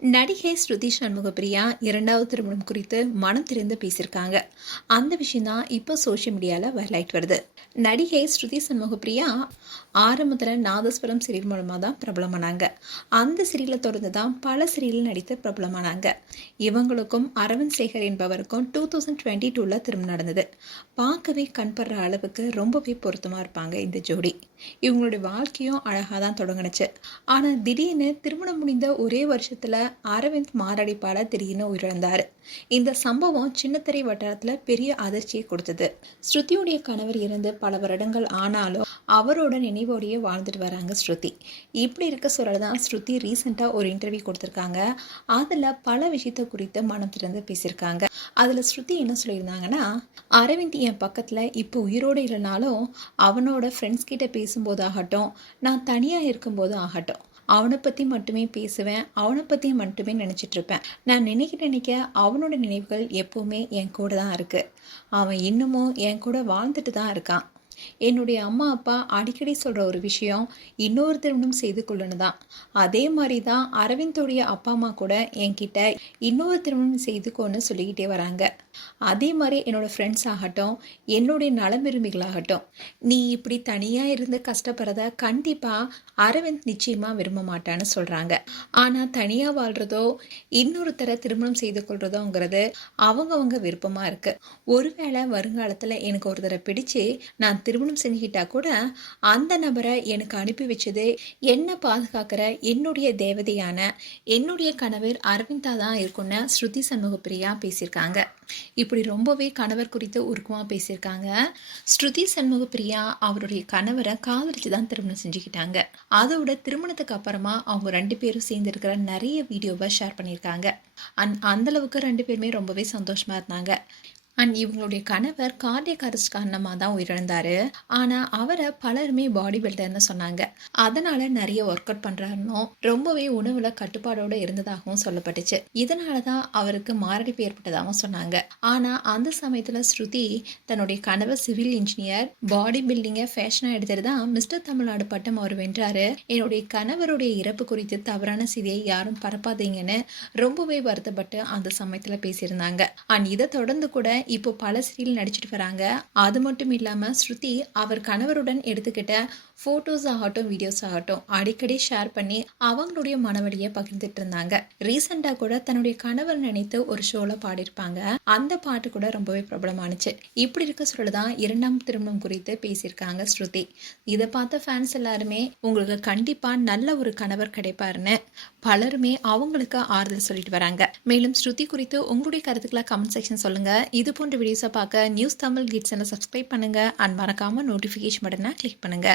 நடிகை ஸ்ருதி சண்முகப்பிரியா இரண்டாவது திருமணம் குறித்து மனம் திறந்து பேசியிருக்காங்க. அந்த விஷயம் தான் இப்போ சோஷியல் மீடியாவில் வைரல் ஆயிட்டு வருது. நடிகை ஸ்ருதி சண்முகப்பிரியா ஆரம்பத்தில் நாதஸ்வரம் சீரியல் மூலமாக தான் பிரபலமானாங்க. அந்த சீரியலை தொடர்ந்து தான் பல சீரியல் நடித்து பிரபலமானாங்க. இவங்களுக்கும் அரவிந்த் சேகர் என்பவருக்கும் 2022 திருமணம் நடந்தது. பார்க்கவே கண்படுற அளவுக்கு ரொம்பவே பொருத்தமாக இருப்பாங்க இந்த ஜோடி. இவங்களுடைய வாழ்க்கையும் அழகாக தான் தொடங்குனுச்சு. ஆனால் திடீர்னு திருமணம் முடிந்த ஒரே வருஷத்தில் அரவிந்த் மாரடைப்பால திடீர்னு உயிரிழந்தார். இந்த சம்பவம் சின்னத்திரை வட்டாரத்தில் பெரிய அதிர்ச்சியை கொடுத்தது. ஸ்ருதியுடைய கணவர் இருந்து பல வருடங்கள் ஆனாலும் அவரோட நினைவோடையே வாழ்ந்துட்டு வராங்க ஸ்ருதி. இப்படி இருக்க சூழல் தான் ஸ்ருதி ரீசெண்டாக ஒரு இன்டர்வியூ கொடுத்துருக்காங்க. அதில் பல விஷயத்தை குறித்து மனம் திறந்து பேசியிருக்காங்க. அதில் ஸ்ருதி என்ன சொல்லியிருந்தாங்கன்னா, அரவிந்த் என் பக்கத்தில் இப்போ உயிரோடு இல்லைனாலும் அவனோட ஃப்ரெண்ட்ஸ் கிட்ட பேசும்போது ஆகட்டும், நான் தனியாக இருக்கும்போது ஆகட்டும், அவனை பற்றி மட்டுமே பேசுவேன், அவனை பற்றி மட்டுமே நினச்சிட்ருப்பேன். நான் நினைக்க அவனோட நினைவுகள் எப்போவுமே என் கூட தான் இருக்குது. அவன் இன்னமும் என் கூட வாழ்ந்துட்டு தான் இருக்கான். என்னுடைய அம்மா அப்பா அடிக்கடி சொல்கிற ஒரு விஷயம், இன்னொரு திருமணம் செய்து கொள்ளணும் தான். அதே மாதிரி தான் அரவிந்தோடைய அப்பா அம்மா கூட என்கிட்ட இன்னொரு திருமணம் செய்துக்கோன்னு சொல்லிக்கிட்டே வராங்க. அதே மாதிரி என்னோடய ஃப்ரெண்ட்ஸ் ஆகட்டும், என்னுடைய நலம் விரும்பிகளாகட்டும், நீ இப்படி தனியாக இருந்து கஷ்டப்படுறத கண்டிப்பாக அரவிந்த் நிச்சயமாக விரும்ப மாட்டான்னு சொல்கிறாங்க. ஆனால் தனியாக வாழ்கிறதோ இன்னொருத்தரை திருமணம் செய்து கொள்கிறதோங்கிறது அவங்கவங்க விருப்பமாக இருக்குது. ஒருவேளை வருங்காலத்தில் எனக்கு ஒருத்தரை பிடிச்சு நான் திருமணம் செஞ்சுக்கிட்டா கூட அந்த நபரை எனக்கு அனுப்பி வச்சது என்ன பாதுகாக்கிற என்னுடைய தேவதையான என்னுடைய கணவர் அரவிந்தா தான் இருக்குன்னு ஸ்ருதி சண்முகப்பிரியா பேசியிருக்காங்க. இப்படி ரொம்பவே கணவர் குறித்து உருக்கமாக பேசியிருக்காங்க. ஸ்ருதி சண்முகப்பிரியா அவருடைய கணவரை காதலிச்சு தான் திருமணம் செஞ்சுக்கிட்டாங்க. அதோட திருமணத்துக்கு அப்புறமா அவங்க 2 பேரும் சேர்ந்து இருக்கிற நிறைய வீடியோவை ஷேர் பண்ணியிருக்காங்க. அந்தளவுக்கு 2 பேருமே ரொம்பவே சந்தோஷமாக இருந்தாங்க. இவங்களுடைய கணவர் கார்டியக் அரெஸ்ட் காரணமாக தான் உயிரிழந்தார். ஆனால் அவரை பலருமே பாடி பில்டர்னு சொன்னாங்க. அதனால் நிறைய ஒர்க் அவுட் பண்ணுறாருன்னு ரொம்பவே உணவில் கட்டுப்பாடோடு இருந்ததாகவும் சொல்லப்பட்டுச்சு. இதனால தான் அவருக்கு மாரடைப்பு ஏற்பட்டதாகவும் சொன்னாங்க. ஆனால் அந்த சமயத்தில் ஸ்ருதி தன்னுடைய கணவர் சிவில் இன்ஜினியர், பாடி பில்டிங்கை ஃபேஷனாக எடுத்துட்டு தான் மிஸ்டர் தமிழ்நாடு பட்டம் அவர் வென்றார். என்னுடைய கணவருடைய இறப்பு குறித்து தவறான செய்தியை யாரும் பரப்பாதீங்கன்னு ரொம்பவே வருத்தப்பட்டு அந்த சமயத்தில் பேசியிருந்தாங்க. இதை தொடர்ந்து கூட இப்போ பல சீரியல் நடிச்சிட்டு வராங்க. அது மட்டும் இல்லாமல் ஸ்ருதி அவர் கணவருடன் எடுத்துக்கிட்ட ஃபோட்டோஸ் ஆகட்டும், வீடியோஸ் ஆகட்டும் அடிக்கடி ஷேர் பண்ணி அவங்களுடைய மனவழியை பகிர்ந்துட்டு இருந்தாங்க. ரீசெண்டாக கூட தன்னுடைய கணவர் நினைத்து ஒரு ஷோவில் பாடியிருப்பாங்க. அந்த பாட்டு கூட ரொம்பவே பிரபலமானுச்சு. இப்படி இருக்க சொல்லதான் 2ஆம் திருமணம் குறித்து பேசியிருக்காங்க ஸ்ருதி. இதை பார்த்த ஃபேன்ஸ் எல்லாருமே உங்களுக்கு கண்டிப்பாக நல்ல ஒரு கணவர் கிடைப்பாருன்னு பலருமே அவங்களுக்கு ஆறுதல் சொல்லிட்டு வராங்க. மேலும் ஸ்ருதி குறித்து உங்களுடைய கருத்துக்களை கமெண்ட் செக்ஷன் சொல்லுங்க. இது போன்ற வீடியோஸை பார்க்க நியூஸ் தமிழ் கிட்ஸ் சப்ஸ்கிரைப் பண்ணுங்க. மறக்காம நோட்டிஃபிகேஷன் பட்டனை கிளிக் பண்ணுங்க.